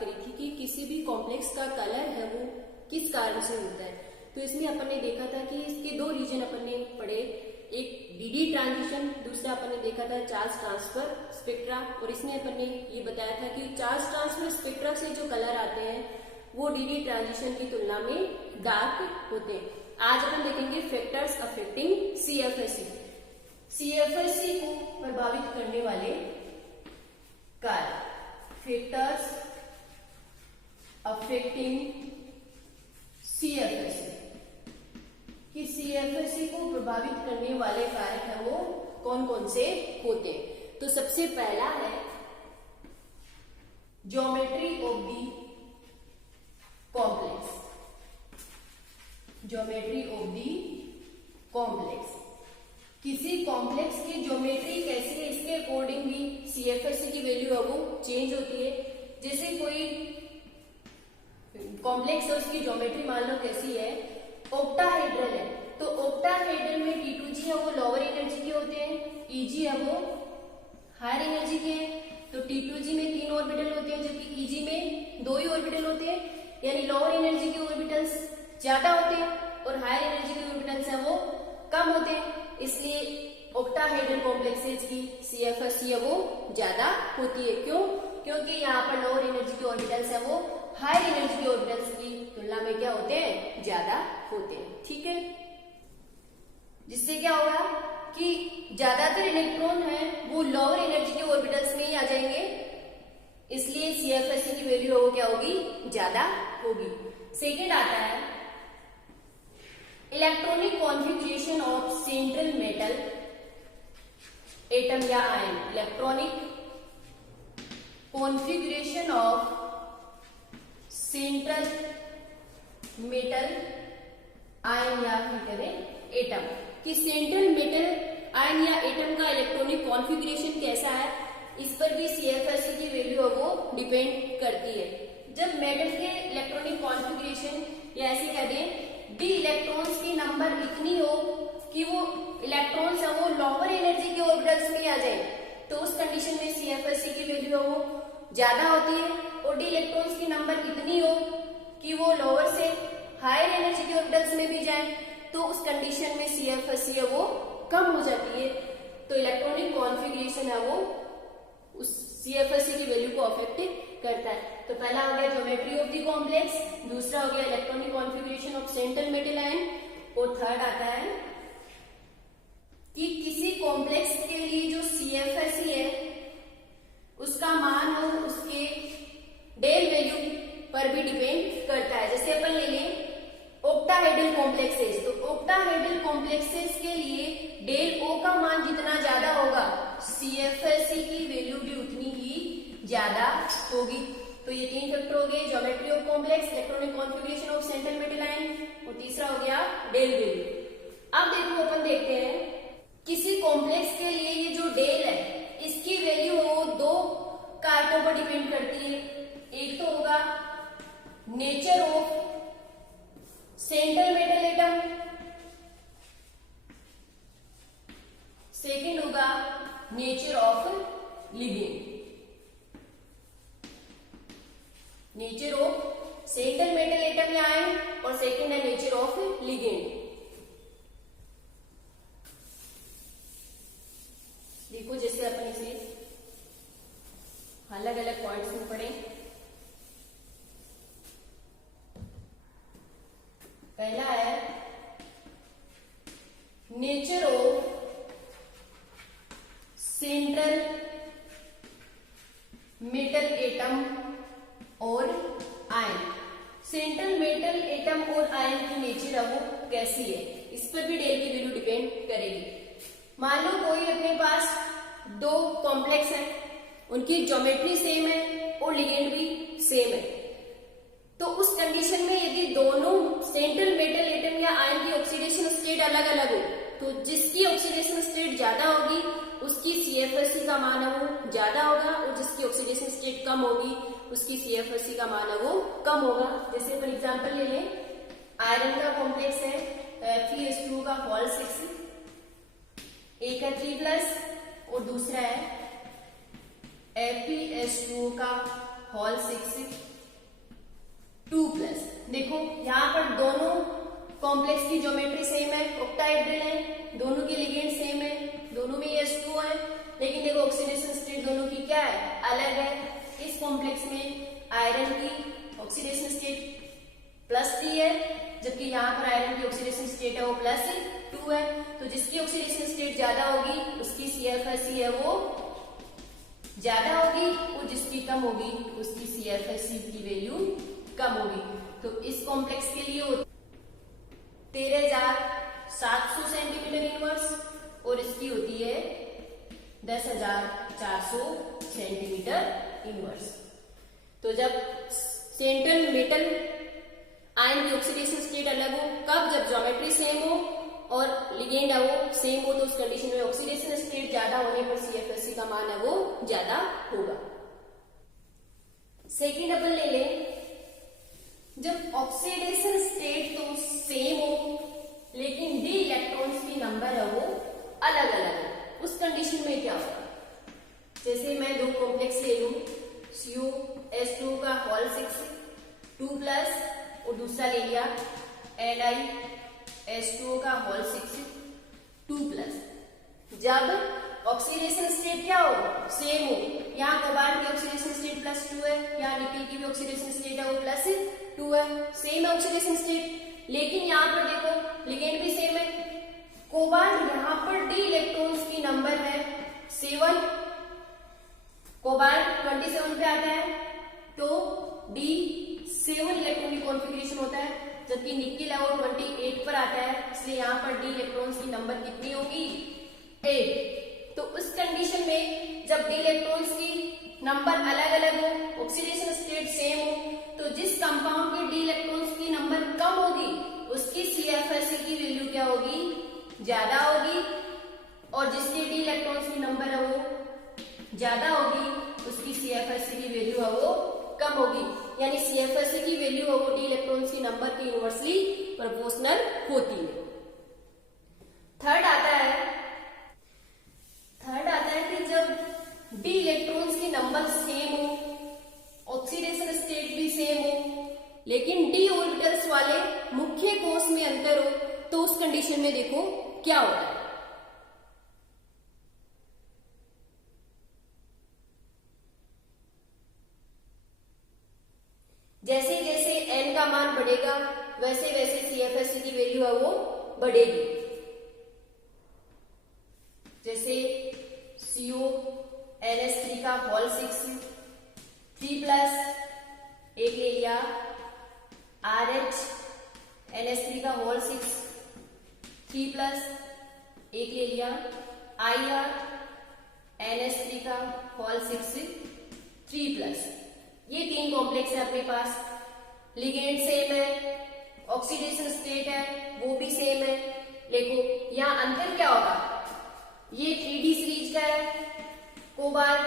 करी थी कि किसी भी कॉम्प्लेक्स का कलर है वो किस कारण से होता है। तो इसमें अपन ने देखा था कि इसके दो रीजन अपन ने पढ़े, एक डीडी ट्रांजिशन, दूसरा अपन ने देखा था चार्ज ट्रांसफर स्पेक्ट्रा। और इसमें अपन ने ये बताया था कि चार्ज ट्रांसफर स्पेक्ट्रा से जो कलर आते हैं वो डीडी ट्रांजिशन की तुलना में डार्क होते हैं। आज अपन देखेंगे फैक्टर्स अफेक्टिंग सीएफएससी। सीएफएससी को प्रभावित करने वाले कारक, फैक्टर्स अफेक्टिंग सीएफएससी, कि सीएफएससी को प्रभावित करने वाले कारक है वो कौन कौन से होते हैं। तो सबसे पहला है geometry of the complex, geometry of the complex. किसी कॉम्प्लेक्स की ज्योमेट्री कैसी है इसके अकॉर्डिंग भी सीएफएससी की वैल्यू है वो चेंज होती है। जैसे कोई कॉम्प्लेक्स है उसकी ज्योमेट्री मान लो कैसी है, ऑक्टाहेड्रल है, तो ऑक्टाहेड्रल में T2G है वो लोअर एनर्जी के होते हैं, EG है वो हायर एनर्जी के हैं। तो T2G में 3 ऑर्बिटल होते हैं जबकि EG में 2 ही ऑर्बिटल होते हैं, यानी लोअर एनर्जी के ऑर्बिटल्स ज्यादा होते हैं और हायर एनर्जी के ऑर्बिटल्स हैं वो कम होते हैं। इसलिए ऑक्टाहेड्रल कॉम्प्लेक्सेस की सीएफएससी है वो ज्यादा होती है। क्यों? क्योंकि यहाँ पर लोअर एनर्जी के ऑर्बिटल्स है वो हायर एनर्जी के ऑर्बिटल्स की तुलना में क्या होते हैं, ज्यादा होते हैं। ठीक है, जिससे क्या होगा कि ज्यादातर इलेक्ट्रॉन है वो लोअर एनर्जी के ऑर्बिटल्स में ही आ जाएंगे, इसलिए सीएफएससी की वैल्यू है वो क्या होगी, ज्यादा होगी। सेकेंड आता है electronic configuration of central metal atom या ion, electronic configuration of central metal ion या फिर करें एटम, कि सेंट्रल मेटल आयन या एटम का इलेक्ट्रॉनिक कॉन्फ़िगरेशन कैसा है, इस पर भी सीएफएससी की वैल्यू है वो डिपेंड करती है। जब मेटल के इलेक्ट्रॉनिक कॉन्फ़िगरेशन या ऐसे कह दें डी इलेक्ट्रॉन्स की नंबर इतनी हो कि वो इलेक्ट्रॉन्स है वो लोअर एनर्जी के ऑर्बिटल्स में आ जाए, तो उस कंडीशन में सीएफएससी की वैल्यू है वो ज्यादा होती है। और डी इलेक्ट्रॉन्स की नंबर इतनी हो कि वो लोअर से हायर एनर्जी के ऑर्बिटल्स में भी जाए, तो उस कंडीशन में सीएफएससी है वो कम हो जाती है। तो इलेक्ट्रॉनिक कॉन्फ़िगरेशन है वो उस सीएफएससी की वैल्यू को अफेक्ट करता है। तो पहला हो गया ज्योमेट्री ऑफ द कॉम्प्लेक्स, दूसरा हो गया electronic configuration of central metal ion, और थर्ड आता है कि किसी कॉम्प्लेक्स के लिए जो सीएफएससी है उसका मान और उसके डेल वैल्यू पर भी डिपेंड करता है। जैसे अपन ले लें ऑक्टाहेड्रल कॉम्प्लेक्सेस, तो ऑक्टाहेड्रल कॉम्प्लेक्सेस के लिए डेल ओ का मान जितना ज्यादा होगा सीएफएससी की वैल्यू भी उतनी ही ज्यादा होगी। तो ये 3 फैक्टर हो गए, geometry of complex, electronic configuration of central metal ion, और तीसरा हो गया डेल वैल्यू। अब देखो अपन देखते हैं किसी कॉम्प्लेक्स के लिए ये जो डेल है इसकी वैल्यू वो 2 कारकों पर डिपेंड करती है। एक तो होगा nature of central metal atom, second होगा nature of ligand, nature of central metal atom या आयन, और सेकेंड है नेचर ऑफ लिगेंड। देखो जैसे अपन इसे अलग अलग पॉइंट्स में पढ़े। पहला है nature of central metal atom और आयन। सेंट्रल मेटल एटम और आयन की नेचर है वो कैसी है, इस पर भी डेल की वैल्यू डिपेंड करेगी। मान लो कोई अपने पास 2 कॉम्प्लेक्स है, उनकी ज्योमेट्री सेम है और लिगेंड भी सेम है, तो उस कंडीशन में यदि दोनों सेंट्रल मेटल एटम या आयन की ऑक्सीडेशन स्टेट अलग अलग हो, तो जिसकी ऑक्सीडेशन स्टेट ज्यादा होगी उसकी सीएफएससी का मान है वो ज्यादा होगा, और जिसकी ऑक्सीडेशन स्टेट कम होगी उसकी सीएफएससी का मान है वो कम होगा। जैसे फॉर एग्जांपल ले लें, आयरन का कॉम्प्लेक्स है Fe2 का होल 6, एक है 3+ और दूसरा है FeS2 का होल 6। 2+। देखो यहाँ पर दोनों कॉम्प्लेक्स की ज्योमेट्री सेम है, ऑक्टाहेड्रल है, दोनों के लिगेंड सेम है, दोनों में H2 है, लेकिन देखो ऑक्सीडेशन स्टेट दोनों की क्या है, अलग है। इस कॉम्प्लेक्स में आयरन की ऑक्सीडेशन स्टेट +3 है, जबकि यहाँ पर आयरन की ऑक्सीडेशन स्टेट है वो +2 है। तो जिसकी ऑक्सीडेशन स्टेट ज्यादा होगी उसकी CFSE है वो ज्यादा होगी, और जिसकी कम होगी उसकी CFSE की वैल्यू कम होगी। तो इस कॉम्प्लेक्स के लिए 13,700 सेंटीमीटर इनवर्स और इसकी होती है 10,400 सेंटीमीटर इनवर्स। तो जब सेंट्रल मेटल आयन की ऑक्सीडेशन स्टेट अलग हो, कब, जब ज्योमेट्री सेम हो और लिगेंड है वो सेम हो, तो उस कंडीशन में ऑक्सीडेशन स्टेट ज्यादा होने पर CFSE का मान है वो ज्यादा होगा। सेकेंड अपन ले लें, जब ऑक्सीडेशन स्टेट तो सेम हो लेकिन डी इलेक्ट्रॉन्स की नंबर है वो अलग अलग हो, उस कंडीशन में क्या होगा। जैसे मैं दो कॉम्प्लेक्स ले लूं, CuH2 का होल 6 2+ और दूसरा ले लिया NiH2O का होल 6 2+। जब ऑक्सीडेशन स्टेट क्या हो, सेम हो, यहाँ कोबाल्ट की ऑक्सीडेशन स्टेट +2 है, यहाँ निकल की भी ऑक्सीडेशन स्टेट है वो +2 है, सेम है ऑक्सीडेशन स्टेट। लेकिन यहाँ पर देखो लिगेंड भी सेम है, कोबाल्ट यहाँ पर डी इलेक्ट्रॉन्स की नंबर है 7, कोबाल्ट 27 पे आता है, तो डी 7 इलेक्ट्रॉन की कॉन्फ़िगरेशन होता है, जबकि निकेल है वो 28 पर आता है, इसलिए यहाँ पर डी इलेक्ट्रॉन्स की नंबर कितनी होगी, 8। तो उस कंडीशन में जब डी इलेक्ट्रॉन्स की नंबर अलग अलग हो, ऑक्सीडेशन स्टेट सेम हो, तो जिस कंपाउंड के डी इलेक्ट्रॉन्स की नंबर कम होगी उसकी CFSE की वैल्यू क्या होगी, ज्यादा होगी, और जिसके डी इलेक्ट्रॉन्स की नंबर है वो ज्यादा होगी उसकी CFSE की वैल्यू है वो कम होगी। यानी CFSE की वैल्यू है वो डी इलेक्ट्रॉन्स की नंबर के इनवर्सली प्रोपोर्शनल होती है। थर्ड आता है कि जब डी इलेक्ट्रॉन्स की नंबर सेम हो, ऑक्सीडेशन स्टेट भी सेम हो, लेकिन डी ऑर्बिटल्स वाले मुख्य कोश में अंतर हो, तो उस कंडीशन में देखो क्या होता है। जैसे जैसे n का मान बढ़ेगा वैसे वैसे CFSE की वैल्यू है वो बढ़ेगी। जैसे CuNH3 का होल 6 3+, एक ले लिया RHNH3 का होल 6 3+, एक ले लिया IRNH3 का होल 6 3+। ये 3 कॉम्प्लेक्स है अपने पास, लिगेंड सेम है, ऑक्सीडेशन स्टेट है वो भी सेम है। देखो यहाँ अंतर क्या होगा, ये 3D सीरीज का है, कोबाल्ट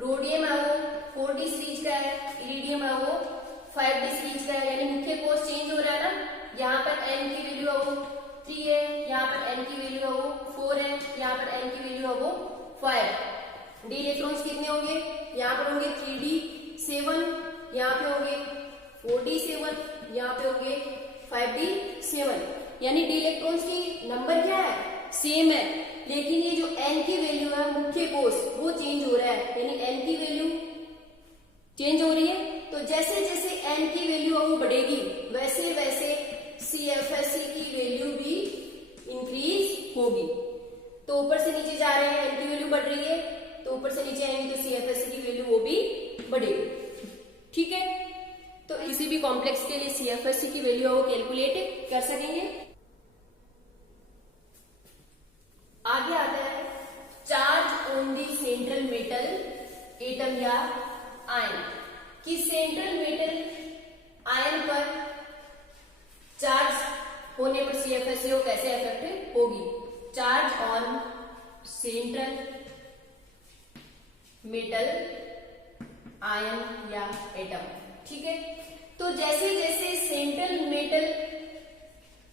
रोडियम है वो 4D सीरीज का है, इरिडियम है वो 5D सीरीज का है, यानी मुख्य कोश चेंज हो रहा है ना। यहाँ पर n की वैल्यू है वो 3 है, यहाँ पर n की वैल्यू है वो 4 है, यहाँ पर n की वैल्यू है वो 5। डी इलेक्ट्रॉन्स कितने होंगे, यहाँ पर होंगे 3D7, यहाँ पे होंगे 4D7, यहाँ पे होंगे 5D7। यानी डी इलेक्ट्रॉन्स की नंबर क्या है, सेम है, लेकिन ये जो n की वैल्यू है मुख्य कोश वो चेंज हो रहा है, यानी n की वैल्यू चेंज हो रही है। तो जैसे जैसे n की वैल्यू वो बढ़ेगी वैसे वैसे CFSE की वैल्यू भी इंक्रीज होगी। तो ऊपर से नीचे जा रहे हैं, n की वैल्यू बढ़ रही है, तो ऊपर से नीचे आएंगे तो CFSE की वैल्यू वो भी बढ़ेगी। ठीक है, तो किसी भी कॉम्प्लेक्स के लिए CFSE की वैल्यू वो कैलकुलेट कर सकेंगे। आगे आता है charge on the central metal atom या आयन, कि सेंट्रल मेटल आयन पर चार्ज होने पर CFSE को कैसे इफेक्ट होगी। Charge on central metal ion या एटम, ठीक है। तो जैसे जैसे सेंट्रल मेटल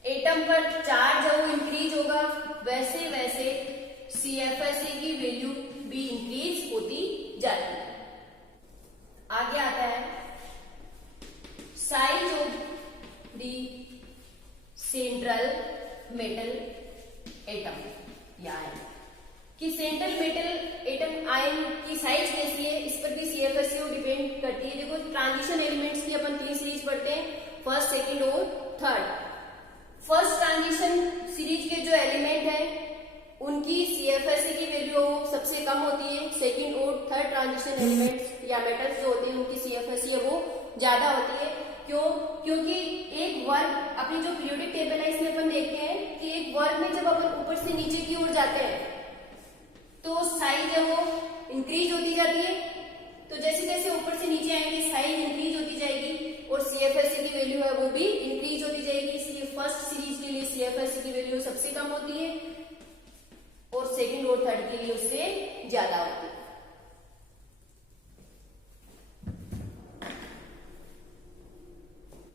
एटम पर चार्ज है वो इंक्रीज होगा वैसे वैसे CFSE की वैल्यू भी इंक्रीज होती जाती है। आगे आता है साइज मेटल एटम या आयन कि सेंट्रल मेटल एटम आयन की साइज कैसी है, इस पर भी CFSCO डिपेंड करती है। देखो ट्रांजिशन एलिमेंट्स की अपन 3 सीरीज पढ़ते हैं, फर्स्ट, सेकंड और थर्ड। फर्स्ट ट्रांजिशन सीरीज के जो एलिमेंट है उनकी CFSE की वैल्यू सबसे कम होती है। सेकंड और थर्ड ट्रांजिशन एलिमेंट्स या मेटल्स जो होते हैं उनकी CFSE है वो ज्यादा होती है। क्यों? क्योंकि एक वर्ग, अपनी जो पीरियोडिक टेबल है इसमें अपन देखते हैं कि एक वर्ग में जब अपन ऊपर से नीचे की ओर जाते हैं तो साइज है वो इंक्रीज होती जाती है। तो जैसे जैसे ऊपर से नीचे आएंगे साइज इंक्रीज होती जाएगी और CFSE की वैल्यू है वो भी इंक्रीज होती जाएगी। इसलिए फर्स्ट सीरीज के लिए CFSE की वैल्यू सबसे कम होती है और सेकंड और थर्ड के लिए उससे ज्यादा होती है।